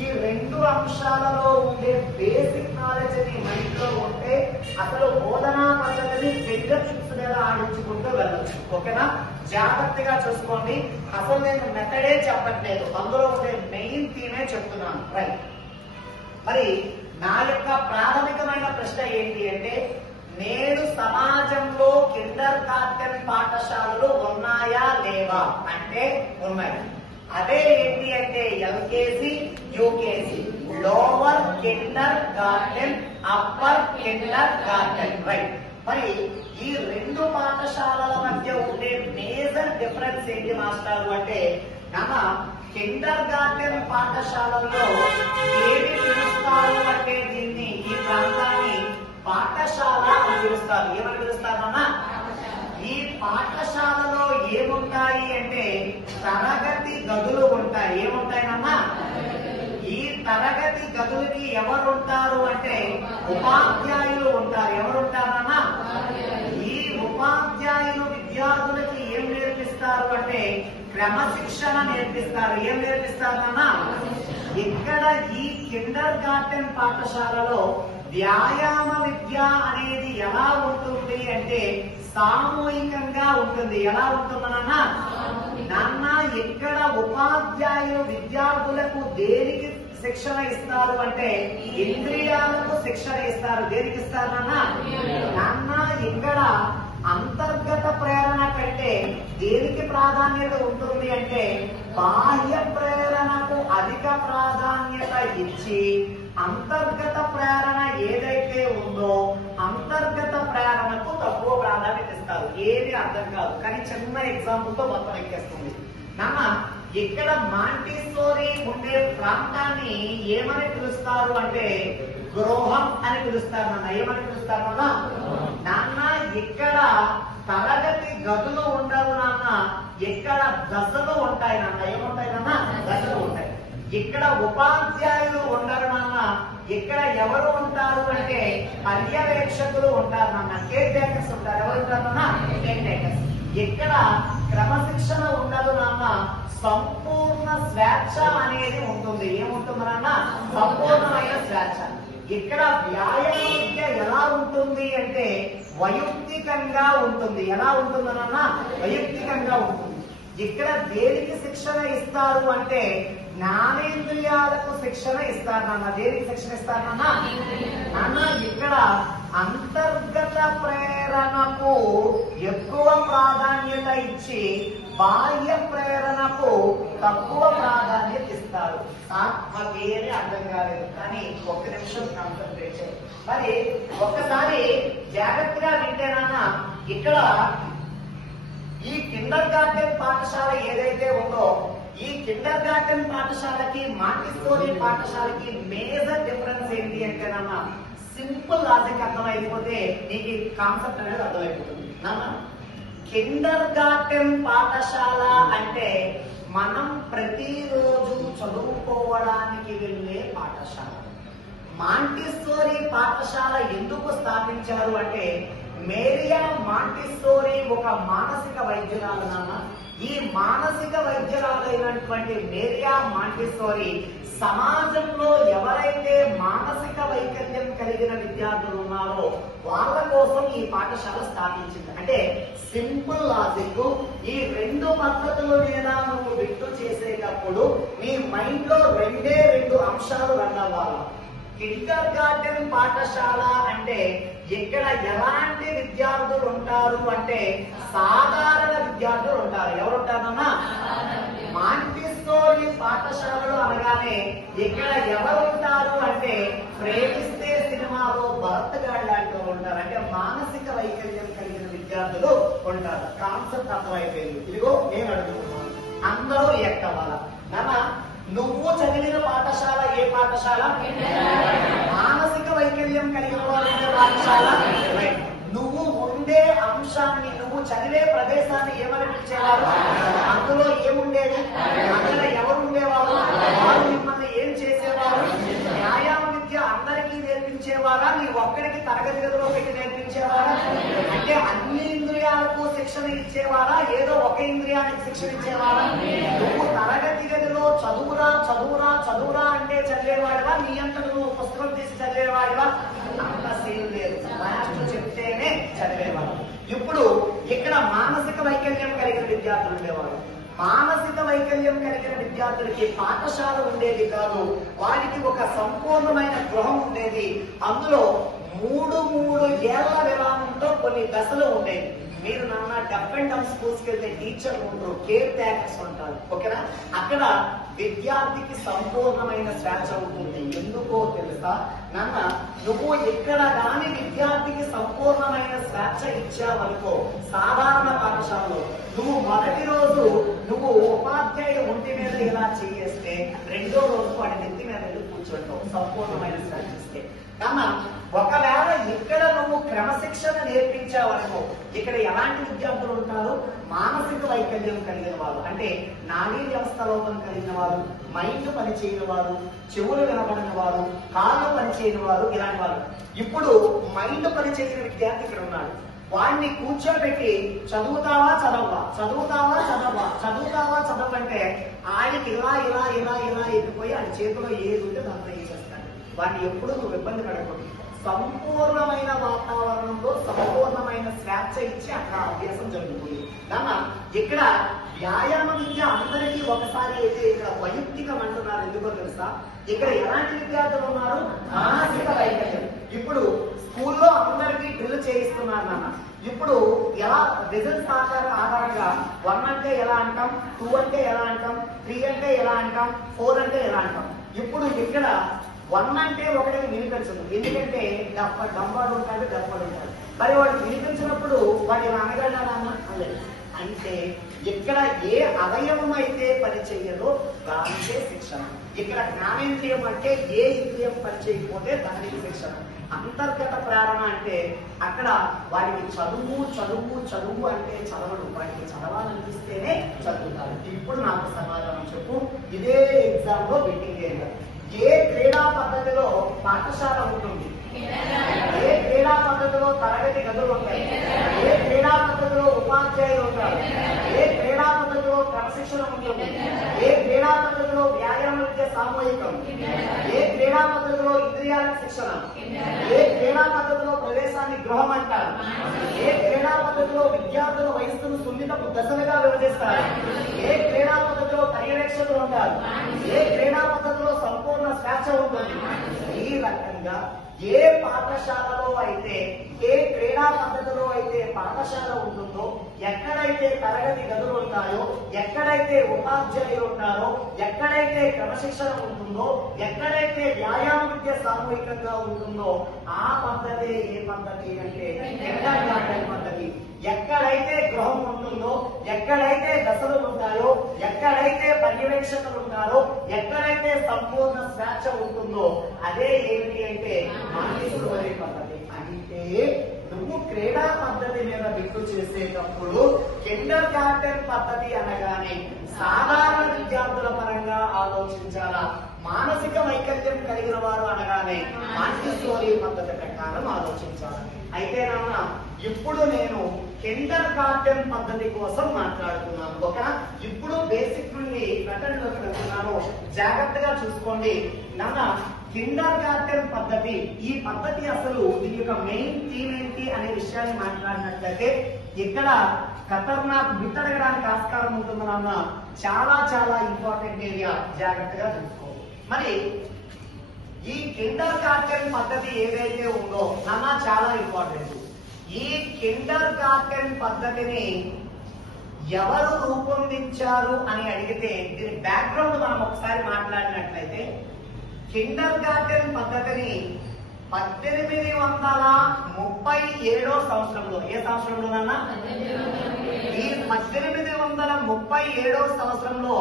ఈ రెండు అంశాలలో ఉండే బేసిక్ నాలెడ్జ్ ని మైండ్ లో ఉంటే అసలు బోధనా పద్ధతిని ఫింగర్ చిప్స్ మీద ఆడించుకుంటూ వెళ్ళచ్చు. ఓకేనా? జాగ్రత్తగా చూసుకోండి. అసలు నేను మెథడే చెప్పట్లేదు, అందులో ఉండే మెయిన్ థీమే చెప్తున్నాను. రైట్. మరి నా యొక్క ప్రాథమికమైన ప్రశ్న ఏంటి అంటే, నేడు సమాజంలో కిండర్ గార్టెన్ పాఠశాలలు ఉన్నాయా లేవా అంటే ఉన్నాయి. అదే ఏంటి అంటే LKG, UKG, lower kindergarten, upper kindergarten. Right. మరి ఈ రెండు పాఠశాలల మధ్య ఉండే మేజర్ డిఫరెన్స్ ఏంటి మాస్టారు అంటే, కిండర్ గార్టెన్ పాఠశాలల్లో ఏమి పిలుస్తారు అంటే దీన్ని, ఈ ప్రాంతాన్ని పాఠశాల అని పిలుస్తారు. ఏమని పిలుస్తారన్నా? ఈ పాఠశాలలో ఏముంటాయి అంటే తరగతి గదులు ఉంటాయి. ఏముంటాయనమ్మా? ఈ తరగతి గదులకి ఎవరుంటారు అంటే ఉపాధ్యాయులు ఉంటారు. ఎవరుంటారన్నా? ఈ ఉపాధ్యాయులు విద్యార్థులకి ఏం నేర్పిస్తారు అంటే క్రమశిక్షణ నేర్పిస్తారు. ఏం నేర్పిస్తారన్నా? ఇక్కడ ఈ కిండర్ గార్టెన్ పాఠశాలలో వ్యాయామ విద్య అనేది ఎలా ఉంటుంది అంటే సామూహికంగా ఉంటుంది. ఎలా ఉంటుందన్నా? నాన్న, ఇక్కడ ఉపాధ్యాయులు విద్యార్థులకు దేనికి శిక్షణ ఇస్తారు అంటే ఇంద్రియాలకు శిక్షణ ఇస్తారు. దేనికి ఇస్తారన్నా? నాన్న, ఇక్కడ అంతర్గత ప్రేరణ కంటే దేనికి ప్రాధాన్యత ఉంటుంది అంటే బాహ్య ప్రేరణకు అధిక ప్రాధాన్యత ఇచ్చి అంతర్గత ప్రేరణ ఏదైతే ఉందో అంతర్గత ప్రేరణకు తక్కువ ప్రాధాన్యత ఇస్తారు. ఏది అర్థం కాదు, కానీ చిన్న ఎగ్జాంపుల్ తో మొత్తం ఎక్కేస్తుంది. నాన్న, ఇక్కడ మాంటిసోరీ ఉండే ప్రాంతాన్ని ఏమని పిలుస్తారు అంటే గృహం అని పిలుస్తారు. నాన్న, ఏమని పిలుస్తారు నాన్న? ఇక్కడ తరగతి గదులు ఉండవు నాన్న, ఇక్కడ దశలు ఉంటాయి నాన్న. ఏముంటాయి నాన్న? దశలు ఉంటాయి. ఇక్కడ ఉపాధ్యాయులు ఉండరు నాన్న, ఇక్కడ ఎవరు ఉంటారు అంటే పర్యవేక్షకులు ఉంటారు నాన్న. కేర్ టేకర్స్ ఉంటారు. ఎవరు ఉంటారు నాన్న? Caretakers. ఇక్కడ క్రమశిక్షణ ఉండదు నాన్న, సంపూర్ణ స్వేచ్ఛ అనేది ఉంటుంది. ఏముంటుంది నాన్న? సంపూర్ణమైన స్వేచ్ఛ. ఇక్కడ వ్యాయామ విద్య ఎలా ఉంటుంది అంటే వైయక్తికంగా ఉంటుంది. ఎలా ఉంటుందనన్నా? వైయక్తికంగా ఉంటుంది. ఇక్కడ దేనికి శిక్షణ ఇస్తారు అంటే జ్ఞానేంద్రియాలకు శిక్షణ ఇస్తారు నాన్న. దేనికి శిక్షణ ఇస్తారు నాన్న? నాన్న, ఇక్కడ అంతర్గత ప్రేరణకు ఎక్కువ ప్రాధాన్యత ఇచ్చి బాహ్య ప్రేరణకు తక్కువ ప్రాధాన్యత ఇస్తారు. మాకేమీ అర్థం కాలేదు, కానీ ఒక్క నిమిషం కాన్సన్ట్రేట్ చేయండి. మరి ఒక్కసారి జాగ్రత్తగా వింటేనన్నా, ఇక్కడ ఈ కిండర్ గార్టెన్ పాఠశాల ఏదైతే ఉందో ఈ కిండర్ గార్టెన్ పాఠశాలకి మాంటిసోరీ పాఠశాలకి మేజర్ డిఫరెన్స్ ఏంటి అంటేనన్నా, సింపుల్ లాజిక్ అర్థమైపోతే నీకు కాన్సెప్ట్ అనేది అర్థమైపోతుంది. కిండర్ గార్టెన్ పాఠశాల అంటే మనం ప్రతిరోజు చదువుకోవడానికి వెళ్ళే పాఠశాల. మాంటిసోరీ పాఠశాల ఎందుకు స్థాపించారు అంటే మేరియా మాంటిసోరీ ఒక మానసిక వైద్యురాలు నాన్న. ఈ మానసిక వైద్యురాలైనటువంటి మేరియా మాంటిసోరీ సమాజంలో ఎవరైతే మానసిక వైకల్యం కలిగిన విద్యార్థులు ఉన్నారో వాళ్ళ కోసం ఈ పాఠశాల స్థాపించింది. అంటే సింపుల్ లాజిక్, ఈ రెండు పద్ధతుల మీద నువ్వు బిట్టు చేసేటప్పుడు నీ మైండ్ లో రెండు అంశాలు రన్ అవ్వాలి. కిండర్ గార్టెన్ పాఠశాల అంటే ఇక్కడ ఎలాంటి విద్యార్థులు ఉంటారు అంటే సాధారణ విద్యార్థులు ఉంటారు. ఎవరు ఉంటారన్నా? మాంటిసోరీ పాఠశాలలు అనగానే ఇక్కడ ఎవరు ఉంటారు అంటే ప్రేమిస్తే సినిమాలో భరత్ గారు లాంటి వాళ్ళు ఉంటారు. అంటే మానసిక వైకల్యం కలిగిన విద్యార్థులు ఉంటారు. కాన్సెప్ట్ అర్థమైపోయింది. ఇదిగో నేను అడుగుతున్నాను, అందరూ ఎక్కవాల నాన్న. నువ్వు చదివిన పాఠశాల ఏ పాఠశాల? మానసిక వైకల్యం కలిగిన వారు ఉండే పాఠశాల. నువ్వు ఉండే అంశాన్ని, నువ్వు చదివే ప్రదేశాన్ని ఏమని పిలిచేవారు? అందులో ఏముండేది? అక్కడ ఎవరు ఉండేవారు? వారు మిమ్మల్ని ఏం చేసేవారు? వ్యాయామ విద్య అందరికీ నేర్పించేవారా? నీ ఒక్కడికి తరగతి గదిలో పెట్టి నేర్పించేవారా? అంటే అన్ని ఇంద్రియాలకు శిక్షణ ఇచ్చేవారా? ఏదో ఒక ఇంద్రియానికి శిక్షణ ఇచ్చేవారా? నువ్వు తరగతి గదిలో చదువురా చదువురా చదువురా అంటే చదివేవాడివా, నీ అంతకు నువ్వు పుస్తకం తీసి చదివేవాడివా? అంత సీన్ లేదు, మాస్టర్ చెప్తేనే చదివేవాడు. ఇప్పుడు ఇక్కడ మానసిక వైకల్యం కలిగిన విద్యార్థులు ఉండేవారు. మానసిక వైకల్యం కలిగిన విద్యార్థులకి పాఠశాల ఉండేది కాదు, వారికి ఒక సంపూర్ణమైన గృహం ఉండేది. అందులో మూడు ఏళ్ల విరామంతో కొన్ని దశలు ఉండేవి. మీరు నాన్న డెఫ్ అండ్ డమ్ స్కూల్స్ కి వెళ్తే టీచర్లు ఉంటారు, కేర్ టేకర్స్ ఉంటారు, ఓకేనా? అక్కడ విద్యార్థికి సంపూర్ణమైన స్వేచ్ఛ ఉంటుంది. ఎందుకో తెలుసా నాన్న, నువ్వు ఇక్కడ కానీ విద్యార్థికి సంపూర్ణమైన స్వేచ్ఛ ఇచ్చావనుకో, సాధారణ పాఠశాలలో నువ్వు మొదటి రోజు నువ్వు ఉపాధ్యాయుడు ఒంటి మీద ఇలా చేస్తే రెండో రోజు వాడి నెత్తి మీద కూర్చుంటావు సంపూర్ణమైన స్వేచ్ఛ ఇస్తే. కన్నా ఒకవేళ ఇక్కడ నువ్వు క్రమశిక్షణ నేర్పించావనుకో, ఇక్కడ ఎలాంటి విద్యార్థులు ఉంటారు? మానసిక వైకల్యం కలిగిన వారు, అంటే నాడీ వ్యవస్థ లోపం కలిగిన వారు, మైండ్ పనిచేయని వారు, చెవులు వినబడిన వారు, కాళ్ళు పనిచేయని వారు, ఇలాంటి వారు. ఇప్పుడు మైండ్ పనిచేసిన విద్యార్థి ఇక్కడ ఉన్నాడు. వాడిని కూర్చోబెట్టి చదువుతావా చదవవా, చదువుతావా చదవవా, చదువుతావా చదవంటే ఆయనకి ఇలా ఇలా ఇలా ఇలా ఎక్కిపోయి ఆయన చేతిలో ఏది ఉంటే దాంట్లో వేసేస్తాడు. వాడిని ఎప్పుడు నువ్వు ఇబ్బంది పడకూడదు. సంపూర్ణమైన వాతావరణంలో సంపూర్ణమైన స్వేచ్ఛ ఇచ్చి అక్కడ అభ్యాసం జరుగుతుంది. కావున ఇక్కడ వ్యాయామ విద్య అందరికీ ఒకసారి అయితే ఇక్కడ వైయక్తికం అంటున్నారు. ఎందుకో తెలుసా? ఇక్కడ ఎలాంటి విద్యార్థులు ఉన్నారు? మానసిక వైకల్యం. ఇప్పుడు స్కూల్లో అందరికీ డ్రిల్ చేయిస్తున్నారు నాన్న. ఇప్పుడు ఎలా రిజల్ట్స్ ఆధారంగా 1 అంటే ఎలా అంటాం, 2 అంటే ఎలా అంటాం, 3 అంటే ఎలా అంటాం, 4 అంటే ఎలా అంటాం. ఇప్పుడు ఇక్కడ 1 అంటే ఒకటికి వినిపించదు, ఎందుకంటే డబ్బాడు ఉంటాడు, డబ్బాడు ఉంటాడు. మరి వాడు వినిపించినప్పుడు వాడు ఇలా అనగలడా అన్న అనలేదు. అంటే ఇక్కడ ఏ అవయవం అయితే పని చెయ్యదో దానికే శిక్షణ. ఇక్కడ జ్ఞానేంద్రియం అంటే ఏ ఇంద్రియం పని చేయకపోతే దానికి శిక్షణ. అంతర్గత ప్రేరణ అంటే అక్కడ వాడికి చదువు చదువు చదువు అంటే చదవడు, వాడికి చదవాలనిపిస్తేనే చదువుతారు. ఇప్పుడు నాకు సమాధానం చెప్పు, ఇదే ఎగ్జామ్ లో బిట్టింగ్ ఏరియా. ఏ క్రీడా పద్ధతిలో పాఠశాల ఉంటుంది? ఏ క్రీడా పద్ధతిలో తరగతి గదులు ఉంటాయి? ఏ క్రీడా పద్ధతిలో ఉపాధ్యాయులు ఉంటారు? ఏ క్రీడా పద్ధతిలో క్రమశిక్షణ ఉంటుంది? ఏ క్రీడా పద్ధతిలో వ్యాయామ విద్య సామూహికం? ఏ క్రీడా పద్ధతిలో ఇంద్రియాల శిక్షణ? ఏ క్రీడా పద్ధతిలో ప్రవేశాన్ని గృహం అంటారు? ఏ క్రీడా పద్ధతిలో విద్యార్థుల వయస్సును సున్నితపు దశలుగా విభజిస్తారు? ఏ క్రీడా పద్ధతిలో పర్యవేక్షకులు ఉంటారు? ఏ క్రీడా పద్ధతిలో సంపూర్ణ స్వేచ్ఛ ఉంటుంది? ఈ రకంగా ఏ పాఠశాలలో అయితే, ఏ క్రీడా పద్ధతిలో అయితే పాఠశాల ఉంటుందో, ఎక్కడైతే తరగతి గదులు ఉంటాయో, ఎక్కడైతే ఉపాధ్యాయులు ఉంటారో, ఎక్కడైతే క్రమశిక్షణ ఉంటుందో, ఎక్కడైతే వ్యాయామ విద్య సామూహికంగా ఉంటుందో ఆ పద్ధతి ఏ పద్ధతి అంటే కిండర్గార్టెన్ పద్ధతి. ఎక్కడైతే గృహం ఉంటుందో, ఎక్కడైతే దశలు ఉంటాయో, ఎక్కడైతే పర్యవేక్షకులు ఉంటారో, ఎక్కడైతే సంపూర్ణ స్వేచ్ఛ ఉంటుందో అదే ఏమిటి అంటే మాంటెసోరీ పద్ధతి. అంటే నువ్వు క్రీడా పద్ధతి మీద బిట్టు చేసేటప్పుడు కిండర్గార్టెన్ పద్ధతి అనగానే సాధారణ విద్యార్థుల పరంగా ఆలోచించాలా, మానసిక వైకల్యం కలిగిన వారు అనగానే మాంటెసోరీ పద్ధతి ప్రకారం ఆలోచించాలి. అయితే నాన్న ఇప్పుడు నేను కిండర్గార్టెన్ పద్ధతి కోసం మాట్లాడుతున్నాను. ఒక ఇప్పుడు బేసిక్ నుండి వెటర్లోకి వెళ్తున్నాను, జాగ్రత్తగా చూసుకోండి నాన్న. కిండర్గార్టెన్ పద్ధతి, ఈ పద్ధతి అసలు దీని యొక్క మెయిన్ థీమ్ ఏంటి అనే విషయాన్ని మాట్లాడినట్లయితే ఇక్కడ ఖతర్నాక్ బిట్టడగడానికి ఆస్కారం ఉంటుంది నాన్న. చాలా చాలా ఇంపార్టెంట్ ఏరియా, జాగ్రత్తగా చూసుకోండి. మరి ఈ కిండర్గార్టెన్ పద్ధతి ఏదైతే ఉందో నాన్న చాలా ఇంపార్టెంట్. ఈ కిండర్గార్టెన్ పద్ధతిని ఎవరు రూపొందించారు అని అడిగితే దీని బ్యాక్గ్రౌండ్ మనం ఒకసారి మాట్లాడినట్లయితే కిండర్గార్టెన్ పద్ధతిని 1837 సంవత్సరంలో, ఏ సంవత్సరంలో నాన్న? ఈ 1837 సంవత్సరంలో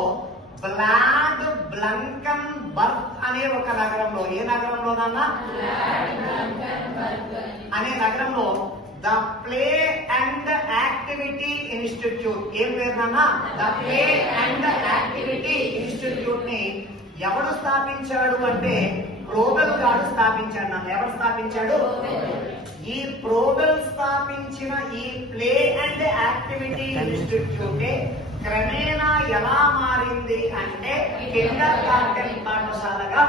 బ్లాడ్ బ్లంకెన్బర్గ్ అనే ఒక నగరంలో, ఏ నగరంలో నాన్న? అనే నగరంలో the play and activity institute, ఏం పేరు నాన్న? The play and activity institute ని ఎవడు స్థాపించాడు అంటే ప్రోబెల్ గారు స్థాపించాడు నాన్న. ఎవరు స్థాపించాడు? ఈ ప్రోబెల్ స్థాపించిన ఈ ప్లే అండ్ యాక్టివిటీ ఇన్స్టిట్యూట్ క్రమేణా ఎలా మారింది అంటే కిండర్గార్టెన్ పాఠశాలగా